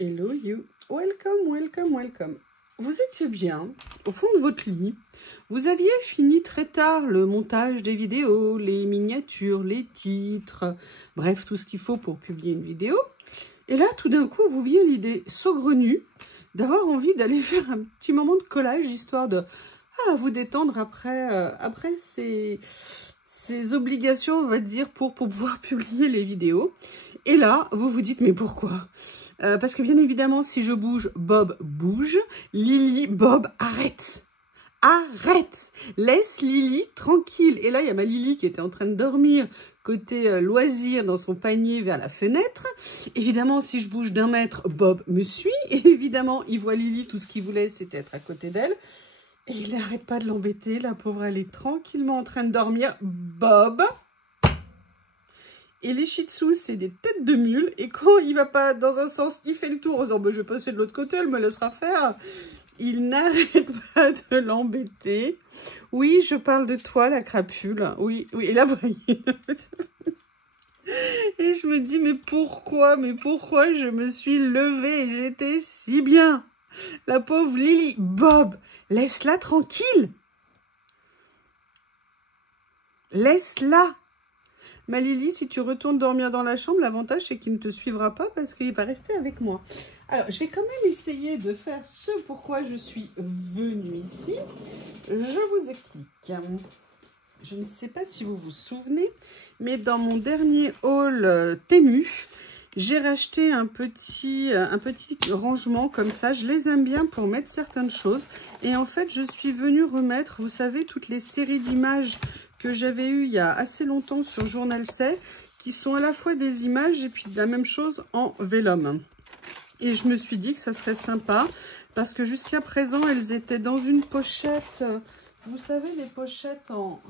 Hello you, welcome, welcome, welcome. Vous étiez bien au fond de votre lit. Vous aviez fini très tard le montage des vidéos, les miniatures, les titres, bref, tout ce qu'il faut pour publier une vidéo. Et là, tout d'un coup, vous viez l'idée saugrenue d'avoir envie d'aller faire un petit moment de collage, histoire de vous détendre après ces obligations, on va dire, pour pouvoir publier les vidéos. Et là, vous vous dites, mais pourquoi ? Parce que bien évidemment, si je bouge, Bob bouge. Lily, Bob, arrête. Arrête. Laisse Lily tranquille. Et là, il y a ma Lily qui était en train de dormir côté loisir dans son panier vers la fenêtre. Évidemment, si je bouge d'1 mètre, Bob me suit. Et évidemment, il voit Lily, tout ce qu'il voulait, c'était être à côté d'elle. Et il n'arrête pas de l'embêter. La pauvre, elle est tranquillement en train de dormir. Bob. Et les shih tzus, c'est des têtes de mule. Et quand il va pas dans un sens, il fait le tour en disant bah, « je vais passer de l'autre côté, elle me laissera faire ». Il n'arrête pas de l'embêter. Oui, je parle de toi, la crapule. Oui, oui. Et là, vous voyez. Et je me dis, mais pourquoi je me suis levée et j'étais si bien. La pauvre Lily. Bob, laisse-la tranquille. Laisse-la. Ma Lily, si tu retournes dormir dans la chambre, l'avantage c'est qu'il ne te suivra pas parce qu'il va rester avec moi. Alors, je vais quand même essayer de faire ce pourquoi je suis venue ici. Je vous explique. Je ne sais pas si vous vous souvenez, mais dans mon dernier haul Temu, j'ai racheté un petit rangement comme ça. Je les aime bien pour mettre certaines choses. Et en fait, je suis venue remettre, vous savez, toutes les séries d'images que j'avais eu il y a assez longtemps sur Journal C, qui sont à la fois des images et puis la même chose en vélum. Et je me suis dit que ça serait sympa, parce que jusqu'à présent, elles étaient dans une pochette, vous savez, les pochettes en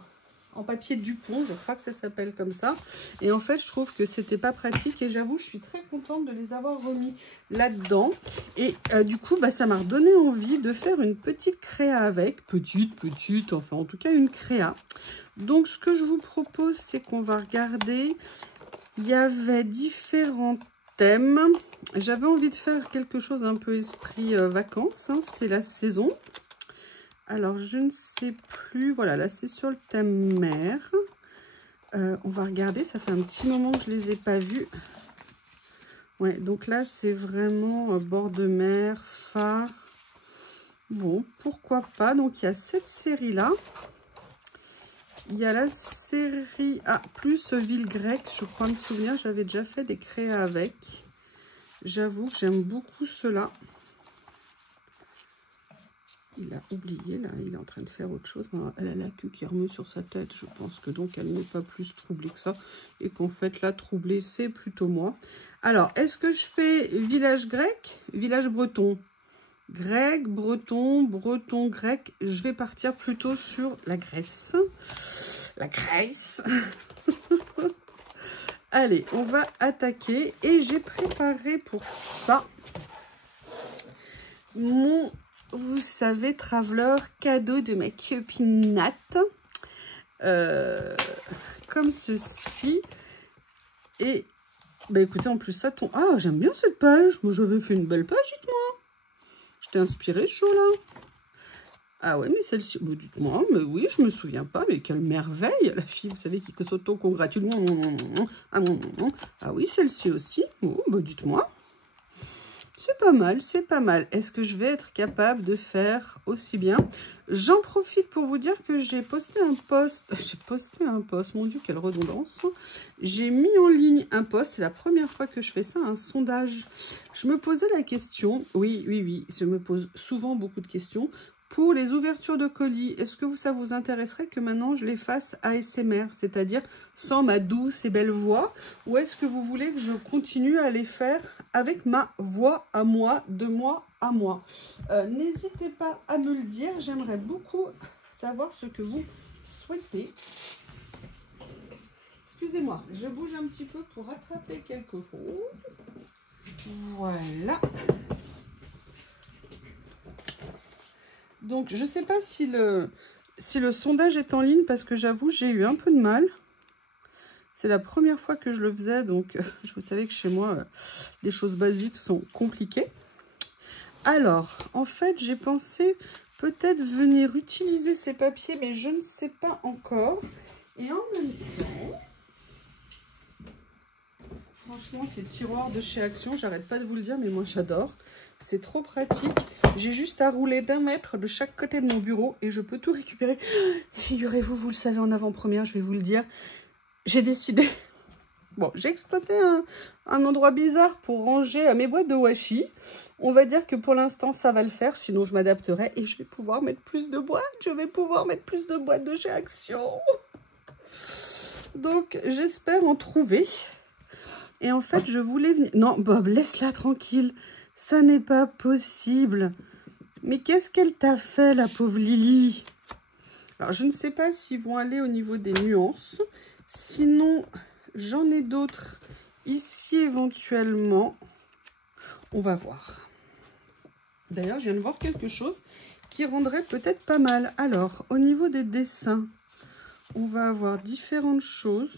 papier Dupont, je crois que ça s'appelle comme ça. Et en fait, je trouve que c'était pas pratique et j'avoue, je suis très contente de les avoir remis là-dedans. Et du coup, bah, ça m'a redonné envie de faire une petite créa avec. Petite, enfin en tout cas une créa. Donc, ce que je vous propose, c'est qu'on va regarder. Il y avait différents thèmes. J'avais envie de faire quelque chose un peu esprit vacances, hein, c'est la saison. Alors, je ne sais plus. Voilà, là, c'est sur le thème mer. On va regarder. Ça fait un petit moment que je ne les ai pas vus. Ouais, donc là, c'est vraiment bord de mer, phare. Bon, pourquoi pas. Donc, il y a cette série-là. Il y a la série... Ah, plus ville grecque. Je crois me souvenir, j'avais déjà fait des créas avec. J'avoue que j'aime beaucoup cela. Il a oublié, là, il est en train de faire autre chose. Elle a la queue qui remue sur sa tête. Je pense que donc elle n'est pas plus troublée que ça. Et qu'en fait, la troublée, c'est plutôt moi. Alors, est-ce que je fais village grec, village breton? Grec, breton, breton, grec. Je vais partir plutôt sur la Grèce. La Grèce. Allez, on va attaquer. Et j'ai préparé pour ça mon... Vous savez, Traveler, cadeau de ma copine Nat. Comme ceci. Et, bah écoutez, en plus, ça tombe... Ah, j'aime bien cette page. Moi, j'avais fait une belle page, dites-moi. J'étais inspirée ce jour-là. Ah ouais, mais celle-ci... Bah, dites-moi, mais oui, je me souviens pas. Mais quelle merveille, la fille, vous savez, qui s'auto-congratule. Ah oui, celle-ci aussi. Oh, bah dites-moi. C'est pas mal, c'est pas mal. Est-ce que je vais être capable de faire aussi bien? J'en profite pour vous dire que j'ai posté un post. Mon Dieu, quelle redondance. J'ai mis en ligne un post. C'est la première fois que je fais ça, un sondage. Je me posais la question. Oui, je me pose souvent beaucoup de questions. Pour les ouvertures de colis, est-ce que ça vous intéresserait que maintenant je les fasse ASMR, c'est-à-dire sans ma douce et belle voix, ou est-ce que vous voulez que je continue à les faire avec ma voix à moi, de moi à moi? N'hésitez pas à me le dire, j'aimerais beaucoup savoir ce que vous souhaitez. Excusez-moi, je bouge un petit peu pour attraper quelque chose. Voilà. Donc, je ne sais pas si le sondage est en ligne parce que j'avoue, j'ai eu un peu de mal. C'est la première fois que je le faisais, donc vous savez que chez moi, les choses basiques sont compliquées. Alors, en fait, j'ai pensé peut-être venir utiliser ces papiers, mais je ne sais pas encore. Et en même temps, franchement, ces tiroirs de chez Action, j'arrête pas de vous le dire, mais moi j'adore. C'est trop pratique. J'ai juste à rouler d'1 mètre de chaque côté de mon bureau et je peux tout récupérer. Figurez-vous, vous le savez en avant-première, je vais vous le dire. J'ai décidé... Bon, j'ai exploité un endroit bizarre pour ranger mes boîtes de washi. On va dire que pour l'instant, ça va le faire. Sinon, je m'adapterai et je vais pouvoir mettre plus de boîtes. Je vais pouvoir mettre plus de boîtes de chez Action. Donc, j'espère en trouver. Et en fait, je voulais venir... Non, Bob, laisse-la tranquille. Ça n'est pas possible. Mais qu'est-ce qu'elle t'a fait, la pauvre Lily? Alors, je ne sais pas s'ils vont aller au niveau des nuances. Sinon, j'en ai d'autres ici éventuellement. On va voir. D'ailleurs, je viens de voir quelque chose qui rendrait peut-être pas mal. Alors, au niveau des dessins, on va avoir différentes choses.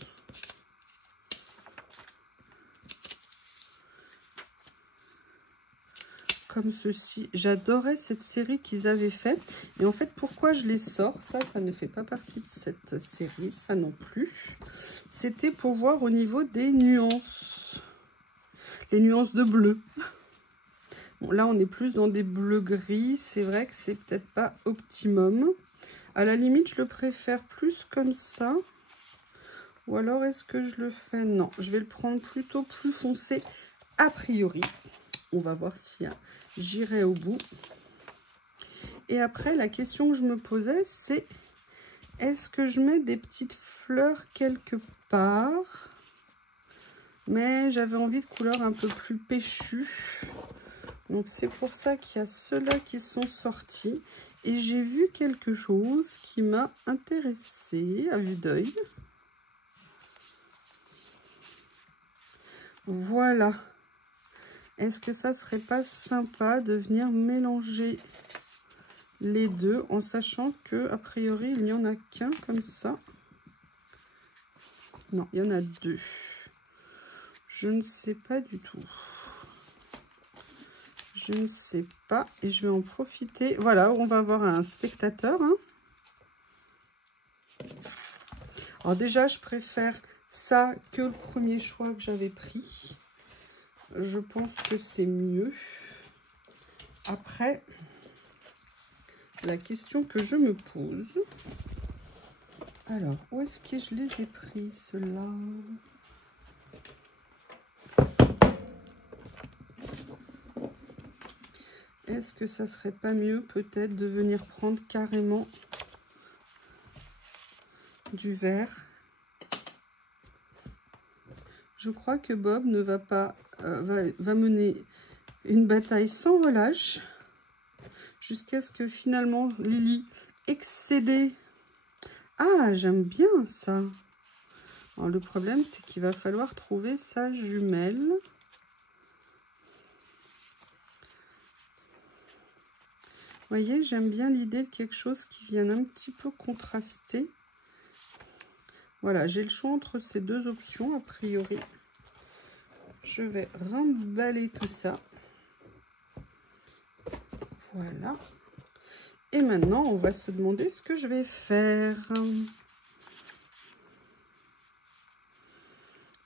Comme ceci. J'adorais cette série qu'ils avaient faite. Et en fait, pourquoi je les sors? Ça ne fait pas partie de cette série. Ça non plus. C'était pour voir au niveau des nuances. Les nuances de bleu. Bon, là, on est plus dans des bleus gris. C'est vrai que c'est peut-être pas optimum. À la limite, je le préfère plus comme ça. Ou alors, est-ce que je le fais? Non, je vais le prendre plutôt plus foncé a priori. On va voir si j'irai au bout. Et après, la question que je me posais, c'est est-ce que je mets des petites fleurs quelque part? Mais j'avais envie de couleurs un peu plus péchues. Donc, c'est pour ça qu'il y a ceux-là qui sont sortis. Et j'ai vu quelque chose qui m'a intéressée à vue d'œil. Voilà. Est-ce que ça serait pas sympa de venir mélanger les deux en sachant que a priori il n'y en a qu'un comme ça? Non, il y en a deux. Je ne sais pas du tout. Je ne sais pas et je vais en profiter. Voilà, on va avoir un spectateur. Hein. Alors déjà, je préfère ça que le premier choix que j'avais pris. Je pense que c'est mieux. Après, la question que je me pose... Alors, où est-ce que je les ai pris, ceux-là? Est-ce que ça serait pas mieux, peut-être, de venir prendre carrément du vert? Je crois que Bob ne va pas... va mener une bataille sans relâche jusqu'à ce que finalement Lily excédée. Ah, j'aime bien ça. Alors, le problème, c'est qu'il va falloir trouver sa jumelle. Vous voyez, j'aime bien l'idée de quelque chose qui vienne un petit peu contraster. Voilà, j'ai le choix entre ces deux options, a priori. Je vais remballer tout ça. Voilà. Et maintenant, on va se demander ce que je vais faire.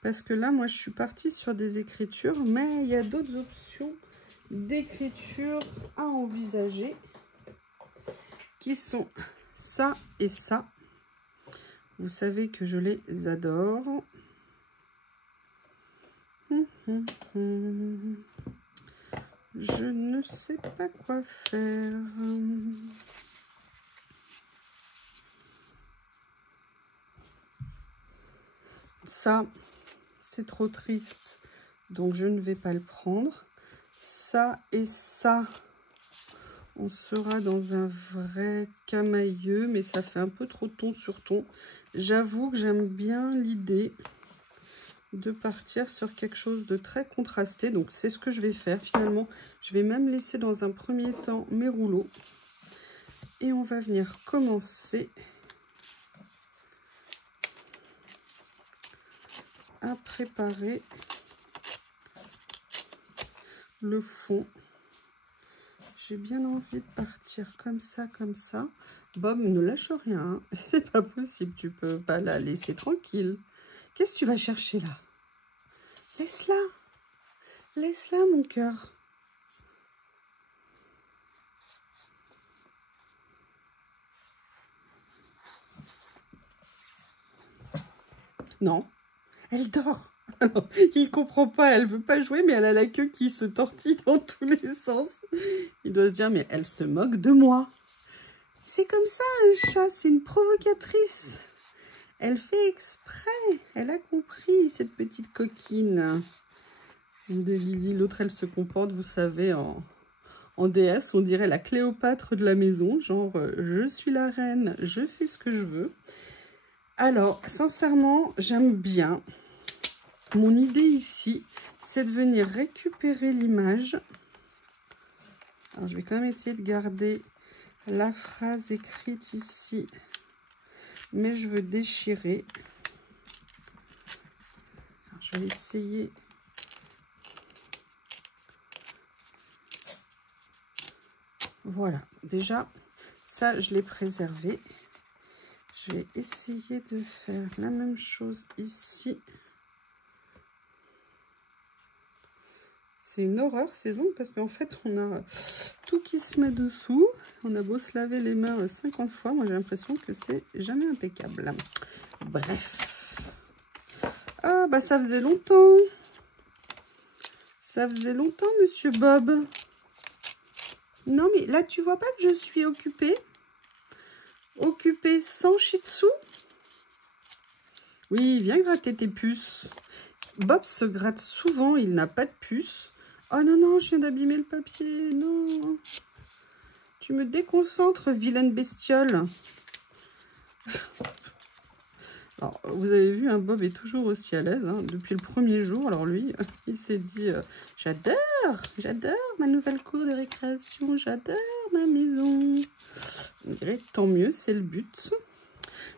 Parce que là, moi, je suis partie sur des écritures, mais il y a d'autres options d'écriture à envisager qui sont ça et ça. Vous savez que je les adore. Je ne sais pas quoi faire. Ça, c'est trop triste. Donc, je ne vais pas le prendre. Ça et ça, on sera dans un vrai camailleux, mais ça fait un peu trop ton sur ton. J'avoue que j'aime bien l'idée de partir sur quelque chose de très contrasté. Donc, c'est ce que je vais faire. Finalement, je vais même laisser dans un premier temps mes rouleaux. Et on va venir commencer à préparer le fond. J'ai bien envie de partir comme ça, comme ça. Bob, ne lâche rien, hein. C'est pas possible, tu peux pas la laisser tranquille. Qu'est-ce que tu vas chercher là? Laisse-la. Laisse-la, mon cœur. Non, elle dort. Alors, il comprend pas, elle veut pas jouer, mais elle a la queue qui se tortille dans tous les sens. Il doit se dire, mais elle se moque de moi. C'est comme ça, un chat, c'est une provocatrice. Elle fait exprès, elle a compris, cette petite coquine de Lily. L'autre, elle se comporte, vous savez, en déesse, on dirait la Cléopâtre de la maison. Genre, je suis la reine, je fais ce que je veux. Alors, sincèrement, j'aime bien. Mon idée ici, c'est de venir récupérer l'image. Alors, je vais quand même essayer de garder la phrase écrite ici. Mais je veux déchirer. Alors, je vais essayer. Voilà. Déjà, ça, je l'ai préservé. Je vais essayer de faire la même chose ici. C'est une horreur ces ongles parce qu'en fait on a tout qui se met dessous. On a beau se laver les mains 50 fois, moi j'ai l'impression que c'est jamais impeccable. Bref. Ah bah ça faisait longtemps. Ça faisait longtemps, monsieur Bob. Non mais là tu vois pas que je suis occupée. Occupée sans shih tzu. Oui, viens gratter tes puces. Bob se gratte souvent, il n'a pas de puce. Oh non, non, je viens d'abîmer le papier. Non. Tu me déconcentres, vilaine bestiole. Alors, vous avez vu, hein, Bob est toujours aussi à l'aise hein, depuis le premier jour. Alors lui, il s'est dit, j'adore ma nouvelle cour de récréation, j'adore ma maison. On dirait, tant mieux, c'est le but.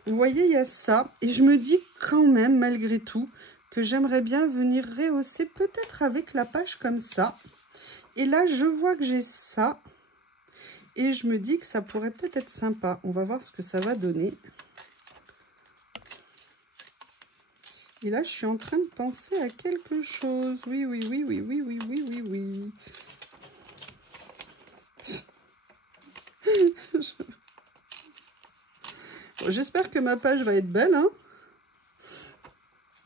Vous voyez, il y a ça. Et je me dis quand même, malgré tout, que j'aimerais bien venir rehausser peut-être avec la page comme ça. Et là, je vois que j'ai ça. Et je me dis que ça pourrait peut-être être sympa. On va voir ce que ça va donner. Et là, je suis en train de penser à quelque chose. Oui, oui, oui, oui, oui, oui, oui, oui, oui. Bon, j'espère que ma page va être belle, hein.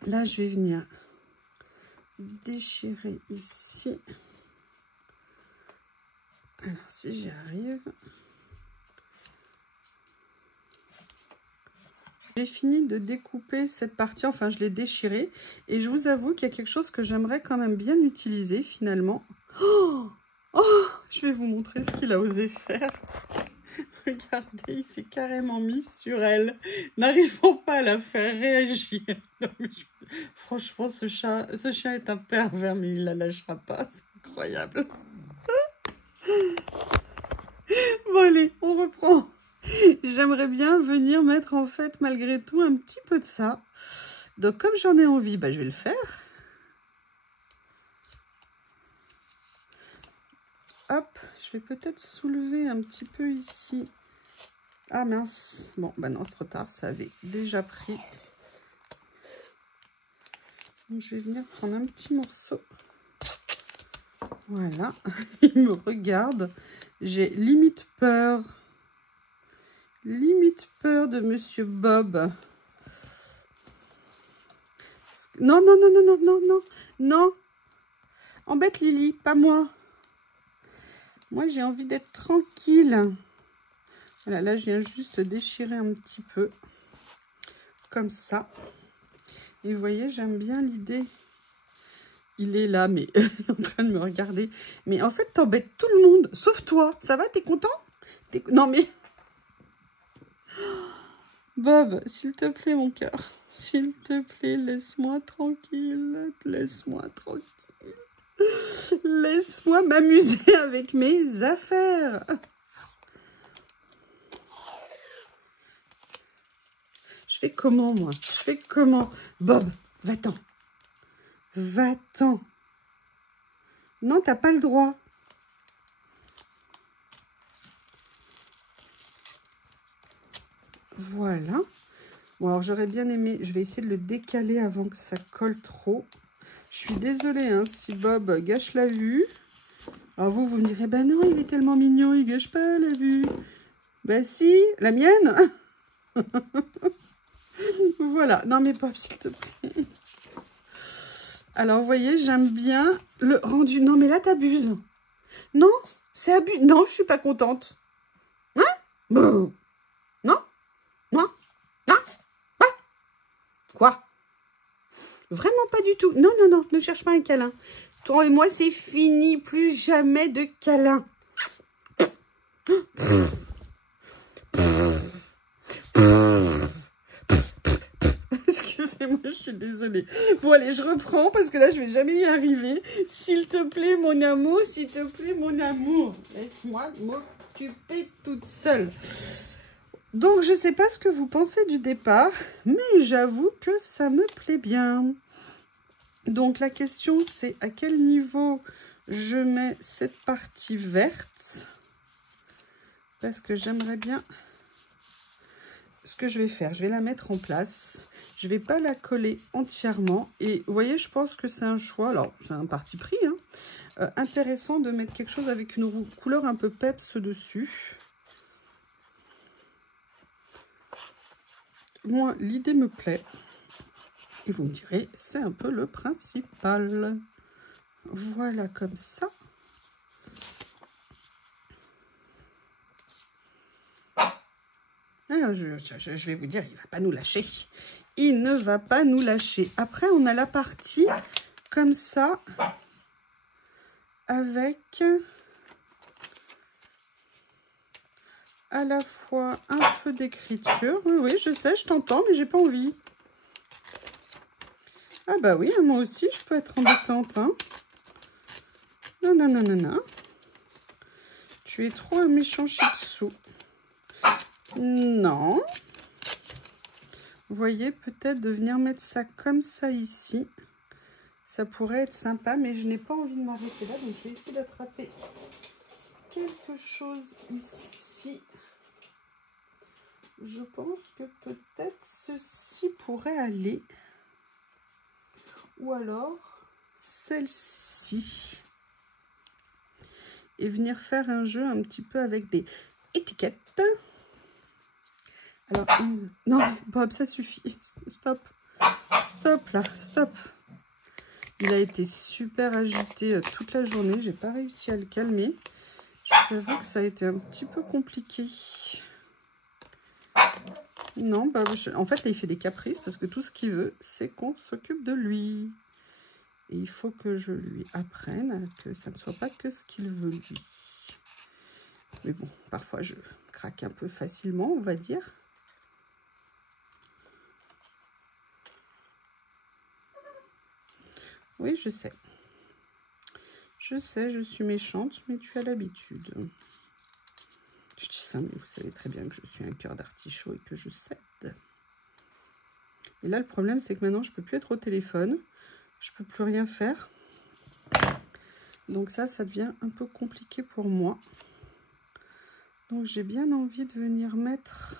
Là, je vais venir déchirer ici. Alors, si j'y arrive. J'ai fini de découper cette partie, enfin, je l'ai déchirée. Et je vous avoue qu'il y a quelque chose que j'aimerais quand même bien utiliser, finalement. Oh, oh, je vais vous montrer ce qu'il a osé faire. Regardez, il s'est carrément mis sur elle, n'arrivant pas à la faire réagir. Non, mais franchement, ce chien est un pervers, mais il la lâchera pas. C'est incroyable. Bon, allez, on reprend. J'aimerais bien venir mettre, en fait, malgré tout, un petit peu de ça. Donc, comme j'en ai envie, bah, je vais le faire. Hop, je vais peut-être soulever un petit peu ici. Ah mince, bon, bah non, c'est trop tard, ça avait déjà pris. Donc, je vais venir prendre un petit morceau. Voilà, il me regarde. J'ai limite peur de Monsieur Bob. Non, non, non, non, non, non, non, non. Embête Lily, pas moi. Moi, j'ai envie d'être tranquille. Voilà, là, je viens juste déchirer un petit peu. Comme ça. Et vous voyez, j'aime bien l'idée. Il est là, mais en train de me regarder. Mais en fait, t'embêtes tout le monde, sauf toi. Ça va, t'es content? Non, mais... Bob, s'il te plaît, mon cœur. S'il te plaît, laisse-moi tranquille. Laisse-moi tranquille. Laisse-moi m'amuser avec mes affaires. Je fais comment, moi? Je fais comment? Bob, va-t'en. Va-t'en. Non, t'as pas le droit. Voilà. Bon, alors j'aurais bien aimé, je vais essayer de le décaler avant que ça colle trop. Je suis désolée hein, si Bob gâche la vue. Alors vous me direz, bah non, il est tellement mignon, il gâche pas la vue. Bah si, la mienne. Voilà, non mais Bob, s'il te plaît. Alors, vous voyez, j'aime bien le rendu. Non, mais là, t'abuses. Non, c'est abus. Non, je suis pas contente. Hein? Bon. Non? Non? Non? Ah. Quoi? Vraiment pas du tout. Non, non, non, ne cherche pas un câlin. Toi et moi, c'est fini. Plus jamais de câlin. Excusez-moi, je suis désolée. Bon, allez, je reprends parce que là, je vais jamais y arriver. S'il te plaît, mon amour, s'il te plaît, mon amour. Laisse-moi m'occuper toute seule. Donc, je sais pas ce que vous pensez du départ, mais j'avoue que ça me plaît bien. Donc, la question, c'est à quel niveau je mets cette partie verte? Parce que j'aimerais bien... Ce que je vais faire, je vais la mettre en place. Je vais pas la coller entièrement. Et vous voyez, je pense que c'est un choix. Alors, c'est un parti pris. Hein, intéressant de mettre quelque chose avec une couleur un peu peps dessus. Moi, l'idée me plaît. Et vous me direz, c'est un peu le principal. Voilà, comme ça. Ah, je vais vous dire, il ne va pas nous lâcher. Il ne va pas nous lâcher. Après, on a la partie comme ça, avec à la fois un peu d'écriture. Oui, oui, je sais, je t'entends, mais j'ai pas envie. Ah bah oui, moi aussi, je peux être embêtante. Hein. Non, non, non, non, non. Tu es trop un méchant shih tzu. Non. Vous voyez, peut-être de venir mettre ça comme ça ici. Ça pourrait être sympa, mais je n'ai pas envie de m'arrêter là. Donc, je vais essayer d'attraper quelque chose ici. Je pense que peut-être ceci pourrait aller. Ou alors celle-ci. Et venir faire un jeu un petit peu avec des étiquettes. Alors, non, Bob, ça suffit. Stop. Stop, là. Stop. Il a été super agité toute la journée. J'ai pas réussi à le calmer. Je vous avoue que ça a été un petit peu compliqué. Non, Bob, en fait, là, il fait des caprices parce que tout ce qu'il veut, c'est qu'on s'occupe de lui. Et il faut que je lui apprenne que ça ne soit pas que ce qu'il veut, lui. Mais bon, parfois, je craque un peu facilement, on va dire. Oui, je sais. Je sais, je suis méchante, mais tu as l'habitude. Je dis ça, mais vous savez très bien que je suis un cœur d'artichaut et que je cède. Et là, le problème, c'est que maintenant, je ne peux plus être au téléphone. Je ne peux plus rien faire. Donc ça devient un peu compliqué pour moi. Donc, j'ai bien envie de venir mettre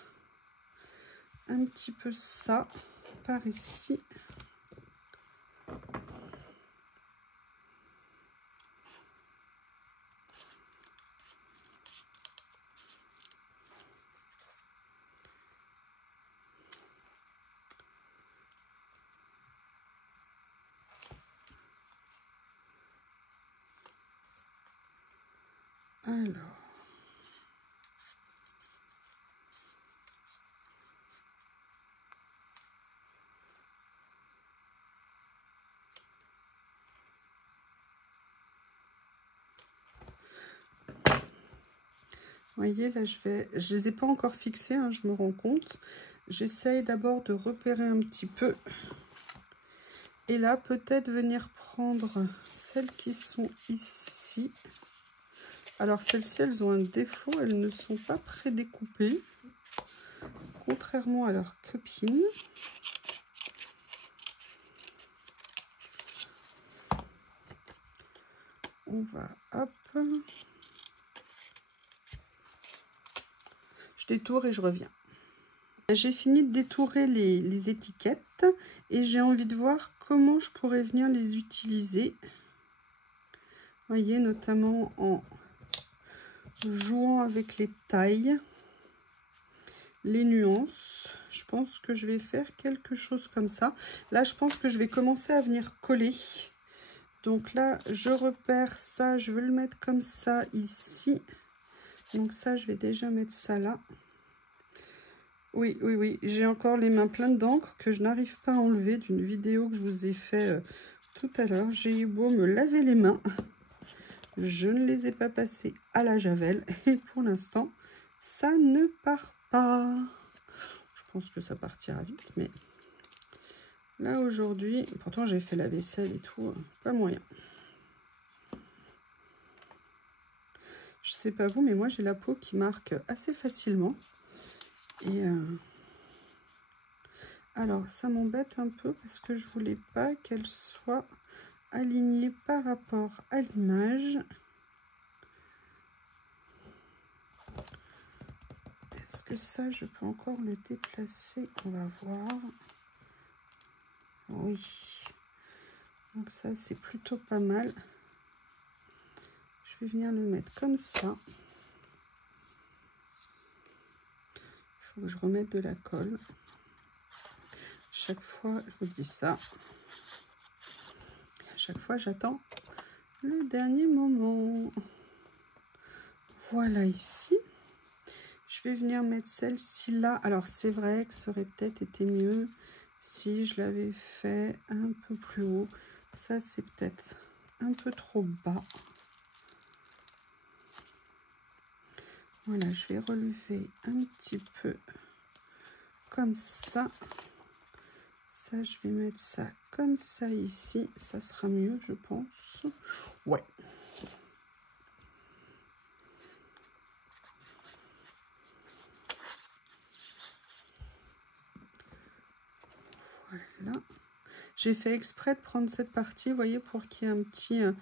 un petit peu ça par ici. Alors, vous voyez, là, je les ai pas encore fixés, hein, je me rends compte. J'essaye d'abord de repérer un petit peu. Et là, peut-être venir prendre celles qui sont ici. Alors, celles-ci, elles ont un défaut, elles ne sont pas prédécoupées. Contrairement à leurs copines. on va, hop. Je détourne et je reviens. J'ai fini de détourer les étiquettes et j'ai envie de voir comment je pourrais venir les utiliser. Vous voyez, notamment en jouant avec les tailles, les nuances. Je pense que je vais faire quelque chose comme ça. Là, je pense que je vais commencer à venir coller. Donc là, je repère ça. Je veux le mettre comme ça ici. Donc ça, je vais déjà mettre ça là. Oui, oui, oui. J'ai encore les mains pleines d'encre que je n'arrive pas à enlever d'une vidéo que je vous ai fait tout à l'heure. J'ai eu beau me laver les mains. Je ne les ai pas passées à la javel. Et pour l'instant, ça ne part pas. Je pense que ça partira vite, mais là aujourd'hui, pourtant j'ai fait la vaisselle et tout, pas moyen. Je sais pas vous, mais moi j'ai la peau qui marque assez facilement. Et alors ça m'embête un peu parce que je voulais pas qu'elle soit alignée par rapport à l'image. Est-ce que ça je peux encore le déplacer? On va voir. Oui. Donc ça c'est plutôt pas mal. Je vais venir le mettre comme ça. Il faut que je remette de la colle. Chaque fois, je vous dis ça. Et à chaque fois, j'attends le dernier moment. Voilà ici. Je vais venir mettre celle-ci là. Alors, c'est vrai que ça aurait peut-être été mieux si je l'avais fait un peu plus haut. Ça, c'est peut-être un peu trop bas. Voilà, je vais relever un petit peu comme ça. Ça, je vais mettre ça comme ça ici. Ça sera mieux, je pense. Ouais. Voilà. J'ai fait exprès de prendre cette partie, vous voyez, pour qu'il y ait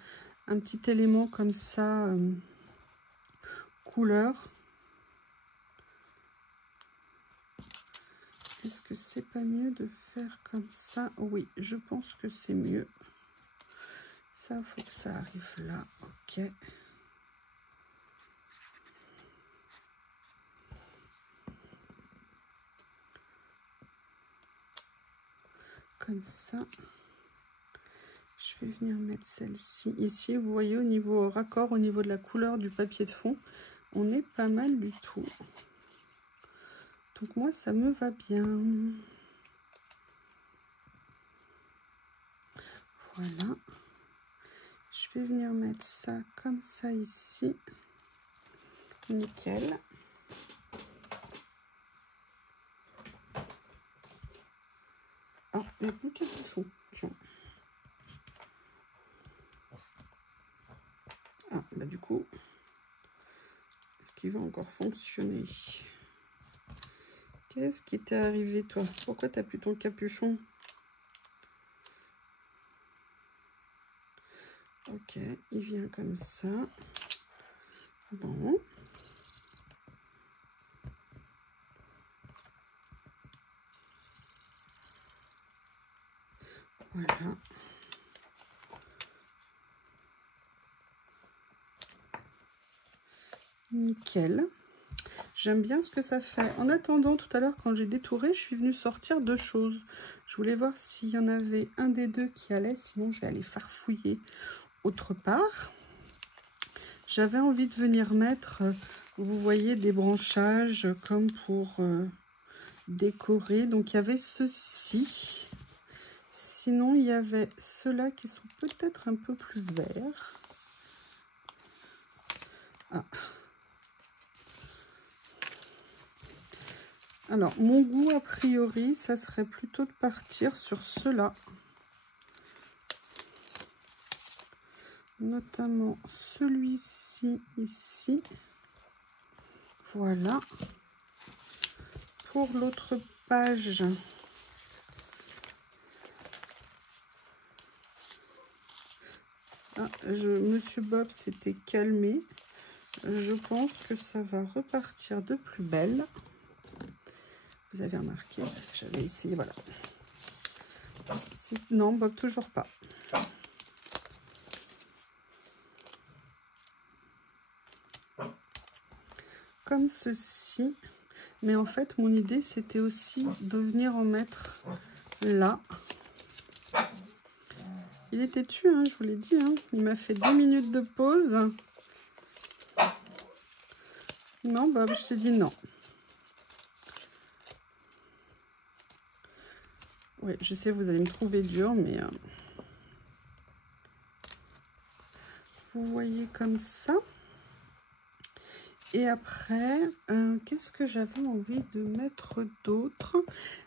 un petit élément comme ça, couleur. Est-ce que c'est pas mieux de faire comme ça? Oui, je pense que c'est mieux. Ça, il faut que ça arrive là. Ok. Comme ça. Je vais venir mettre celle-ci ici. Vous voyez, au niveau raccord, au niveau de la couleur du papier de fond, on est pas mal du tout. Donc moi, ça me va bien. Voilà. Je vais venir mettre ça comme ça ici. Nickel. Ah, il n'y a plus de capuchon. Tiens. Ah, bah du coup, est-ce qu'il va encore fonctionner? Qu'est-ce qui t'est arrivé, toi? Pourquoi t'as plus ton capuchon? Ok, il vient comme ça. Bon. Voilà. Nickel. J'aime bien ce que ça fait. En attendant, tout à l'heure, quand j'ai détouré, je suis venue sortir deux choses. Je voulais voir s'il y en avait un des deux qui allait. Sinon, je vais aller farfouiller autre part. J'avais envie de venir mettre, vous voyez, des branchages comme pour décorer. Donc, il y avait ceci. Sinon, il y avait ceux-là qui sont peut-être un peu plus verts. Ah. Alors, mon goût, a priori, ça serait plutôt de partir sur ceux-là. Notamment celui-ci, ici. Voilà. Pour l'autre page, Ah, Monsieur Bob s'était calmé. Je pense que ça va repartir de plus belle. Vous avez remarqué, j'avais essayé, voilà. Non, Bob, toujours pas. Comme ceci. Mais en fait, mon idée, c'était aussi de venir en mettre là. Il était têtu, hein, je vous l'ai dit. Hein. Il m'a fait 2 minutes de pause. Non, Bob, je te dis non. Oui, je sais, vous allez me trouver dur, mais... vous voyez comme ça. Et après, qu'est-ce que j'avais envie de mettre d'autre?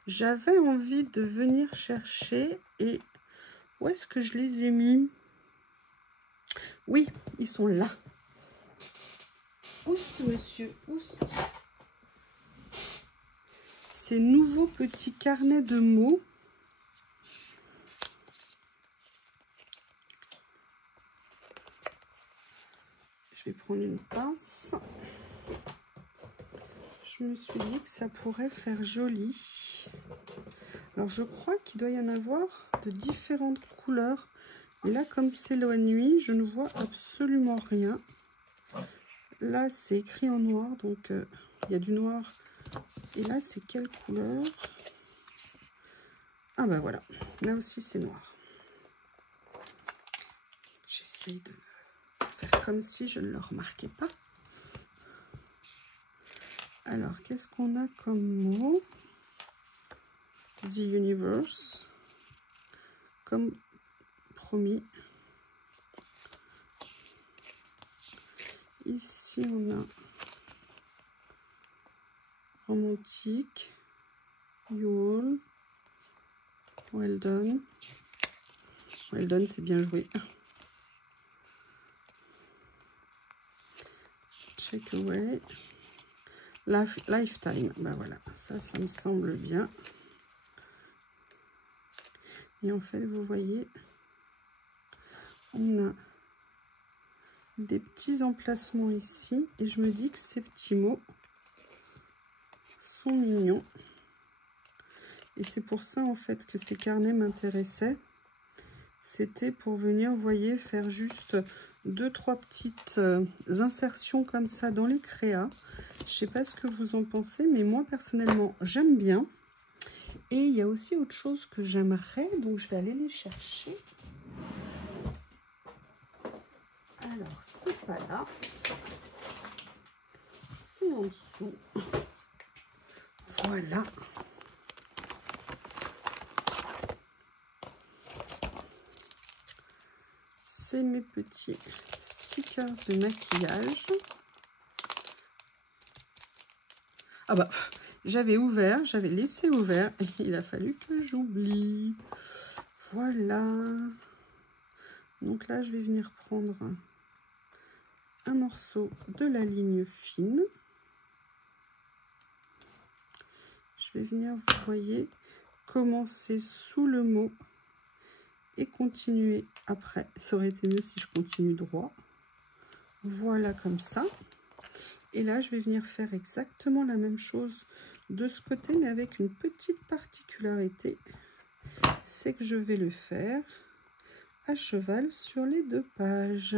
J'avais envie de venir chercher et... où est-ce que je les ai mis? Oui, ils sont là. Oust, monsieur, oust. Ces nouveaux petits carnets de mots. Je vais prendre une pince. Je me suis dit que ça pourrait faire joli. Alors, je crois qu'il doit y en avoir de différentes couleurs. Et là, comme c'est la nuit, je ne vois absolument rien. Là, c'est écrit en noir, donc il y a du noir. Et là, c'est quelle couleur? Ah ben voilà, là aussi c'est noir. J'essaye de faire comme si je ne le remarquais pas. Alors, qu'est-ce qu'on a comme mot? The Universe. Comme promis. Ici, on a romantique. You all. Well done. Well done, c'est bien joué. Check away. Lifetime. Ben voilà, ça me semble bien. Et en fait, vous voyez, on a des petits emplacements ici. Et je me dis que ces petits mots sont mignons. Et c'est pour ça, en fait, que ces carnets m'intéressaient. C'était pour venir, vous voyez, faire juste 2-3 petites insertions comme ça dans les créas. Je ne sais pas ce que vous en pensez, mais moi, personnellement, j'aime bien. Et il y a aussi autre chose que j'aimerais, donc je vais aller les chercher. Alors, c'est pas là. C'est en dessous. Voilà. C'est mes petits stickers de maquillage. Ah bah, j'avais ouvert, j'avais laissé ouvert et il a fallu que j'oublie. Voilà. Donc là, je vais venir prendre un morceau de la ligne fine. Je vais venir, vous voyez, commencer sous le mot et continuer après. Ça aurait été mieux si je continue droit. Voilà, comme ça. Et là, je vais venir faire exactement la même chose de ce côté, mais avec une petite particularité. C'est que je vais le faire à cheval sur les 2 pages.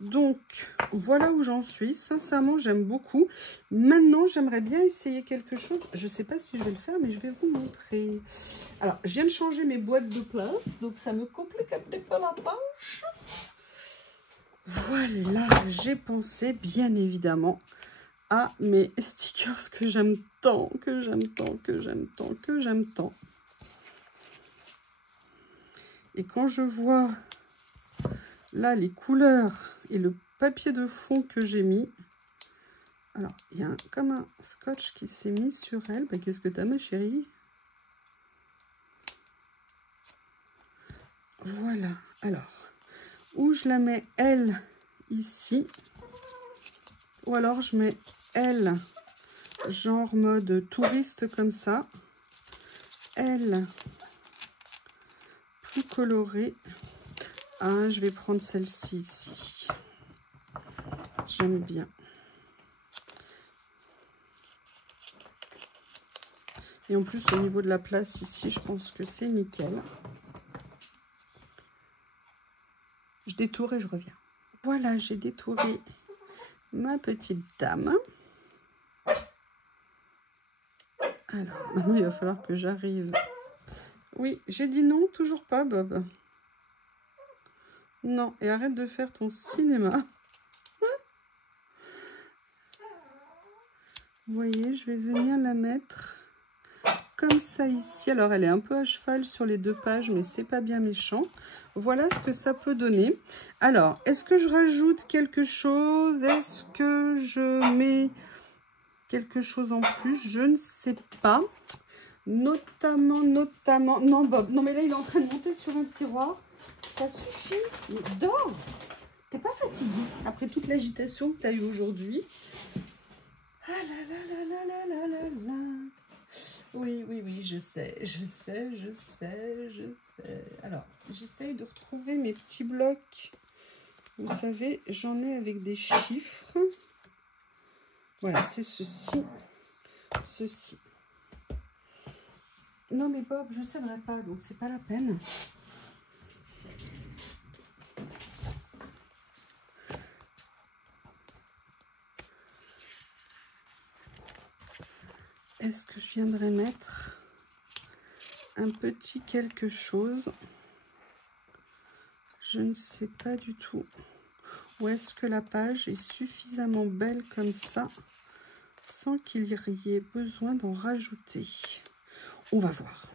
Donc, voilà où j'en suis. Sincèrement, j'aime beaucoup. Maintenant, j'aimerais bien essayer quelque chose. Je ne sais pas si je vais le faire, mais je vais vous montrer. Alors, je viens de changer mes boîtes de place, donc ça me complique un petit peu la tâche. Voilà, j'ai pensé bien évidemment à mes stickers que j'aime tant, que j'aime tant, que j'aime tant, que j'aime tant. Et quand je vois là les couleurs et le papier de fond que j'ai mis, alors il y a comme un scotch qui s'est mis sur elle. Ben, qu'est-ce que t'as, ma chérie? Voilà, alors où je la mets elle ici, ou alors je mets elle genre mode touriste comme ça, elle plus colorée. Ah, je vais prendre celle-ci ici. J'aime bien. Et en plus, au niveau de la place ici, je pense que c'est nickel. Je détourne et je reviens. Voilà, j'ai détouré ma petite dame. Alors, maintenant, il va falloir que j'arrive. Oui, j'ai dit non, toujours pas, Bob. Non, et arrête de faire ton cinéma. Vous voyez, je vais venir la mettre comme ça ici. Alors, elle est un peu à cheval sur les 2 pages, mais c'est pas bien méchant. Voilà ce que ça peut donner. Alors, est-ce que je rajoute quelque chose? Est-ce que je mets quelque chose en plus? Je ne sais pas. Notamment... Non, Bob, non, mais là, il est en train de monter sur un tiroir. Ça suffit. Dors. T'es pas fatigué après toute l'agitation que tu as eue aujourd'hui? Ah là là là là là là là là. Oui, oui, oui, je sais. Alors, j'essaye de retrouver mes petits blocs. Vous savez, j'en ai avec des chiffres. Voilà, c'est ceci. Ceci. Non, mais Bob, je ne savais pas, donc c'est pas la peine. Est-ce que je viendrais mettre un petit quelque chose? Je ne sais pas du tout. Ou est-ce que la page est suffisamment belle comme ça, sans qu'il y ait besoin d'en rajouter? On va voir.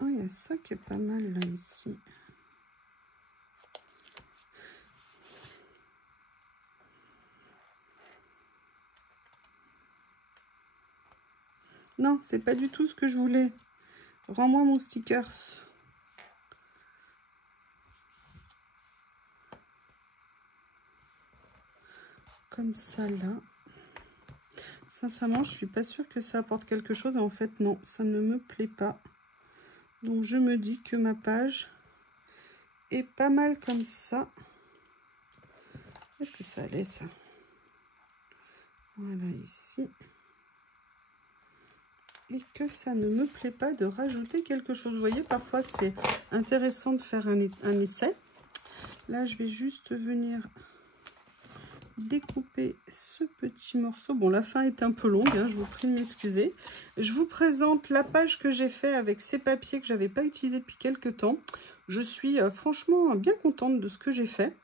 Oh, il y a ça qui est pas mal là, ici. Non, c'est pas du tout ce que je voulais. Rends-moi mon stickers. Comme ça, là. Sincèrement, je suis pas sûre que ça apporte quelque chose. En fait, non, ça ne me plaît pas. Donc, je me dis que ma page est pas mal comme ça. Est-ce que ça allait, ça? Voilà, ici. Et que ça ne me plaît pas de rajouter quelque chose. Vous voyez, parfois, c'est intéressant de faire un essai. Là, je vais juste venir découper ce petit morceau. Bon, la fin est un peu longue, hein, je vous prie de m'excuser. Je vous présente la page que j'ai fait avec ces papiers que j'avais pas utilisés depuis quelques temps. Je suis franchement bien contente de ce que j'ai fait.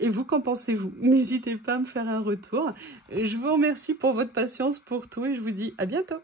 Et vous, qu'en pensez-vous? N'hésitez pas à me faire un retour. Je vous remercie pour votre patience, pour tout, et je vous dis à bientôt.